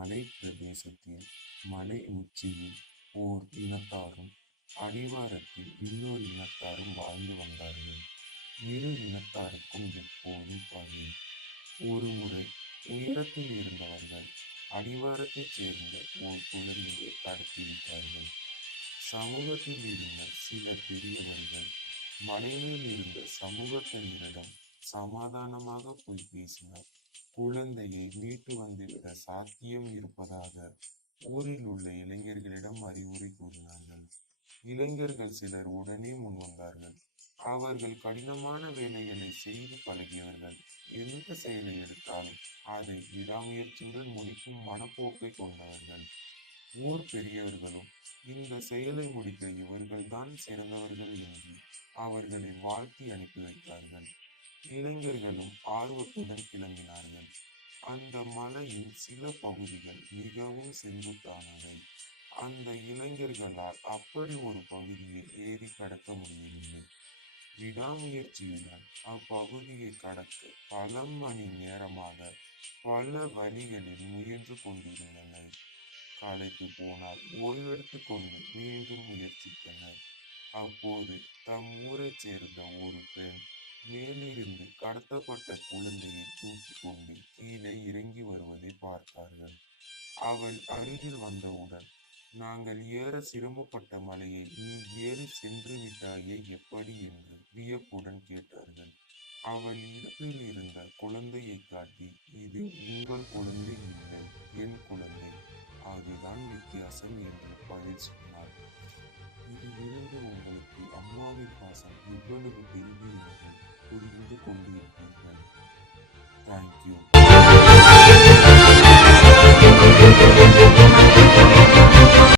மலை பிரதேசத்தில் மலை உச்சியில் ஓர் இனத்தாரும் அடிவாரத்தில் இன்னொரு இனத்தாரும் வாழ்ந்து வந்தார்கள். இரு இனத்தாருக்கும் எப்போதும் பகை. ஒருமுறை உயரத்தில் இருந்தவர்கள் அடிவாரத்தைச் சேர்ந்த ஓர் குழந்தையை கடத்திவிட்டார்கள். சமூகத்தில் இருந்த சில பெரியவர்கள் மலையில் இருந்த சமூகத்தினரிடம் சமாதானமாக போய் பேசினார். குழந்தையை மீட்டு வந்துவிட சாத்தியம் இருப்பதாக ஊரில் உள்ள இளைஞர்களிடம் அறிவுரை கூறினார்கள். இளைஞர்கள் சிலர் உடனே முன்வந்தார்கள். அவர்கள் கடினமான வேலைகளை செய்து பழகியவர்கள். எந்த செயலை எடுத்தாலும் அதை விடாமுயற்சியுடன் முடிக்கும் மனப்போக்கை கொண்டவர்கள். ஊர் பெரியவர்களும் இந்த செயலை முடிக்க இவர்கள்தான் சிறந்தவர்கள் என்று அவர்களை வாழ்த்தி அனுப்பி வைத்தார்கள். இளைஞர்களும் ஆர்வத்துடன் கிளம்பினார்கள். அந்த மலையின் சில பகுதிகள் மிகவும் செங்குத்தானவை. அந்த இளைஞர்களால் அப்படி ஒரு பகுதியை ஏறி கடக்க முடியவில்லை. விடாமுயற்சியுடன் அப்பகுதியை கடக்க பல மணி நேரமாக பல வழிகளில் முயன்று கொண்டிருந்தனர். களைத்து போனால் ஓய்வெடுத்துக் கொண்டு மீண்டும் முயற்சித்தனர். அப்போது தம் ஊரைச் சேர்ந்த ஒரு பெண் மேலிருந்து கடத்தப்பட்ட குழந்தையை தூக்கி கொண்டு கீழே இறங்கி வருவதை பார்த்தார்கள். அவள் அருகில் வந்தவுடன், நாங்கள் ஏற சிரமப்பட்ட மலையை நீ ஏறி சென்று விட்டாயே எப்படி என்று வியப்புடன் கேட்டார்கள். அவள் இடுப்பில் இருந்த குழந்தையை காட்டி, இது உங்கள் குழந்தை இல்லை, என் குழந்தை, அதுதான் வித்தியாசம் என்று பதில் சொன்னார். இதிலிருந்து உங்களுக்கு அம்மாவின் பாசம் இவ்வளவு பெரியது என்று புரிந்து கொண்டிருப்பீர்கள். தேங்க்யூ.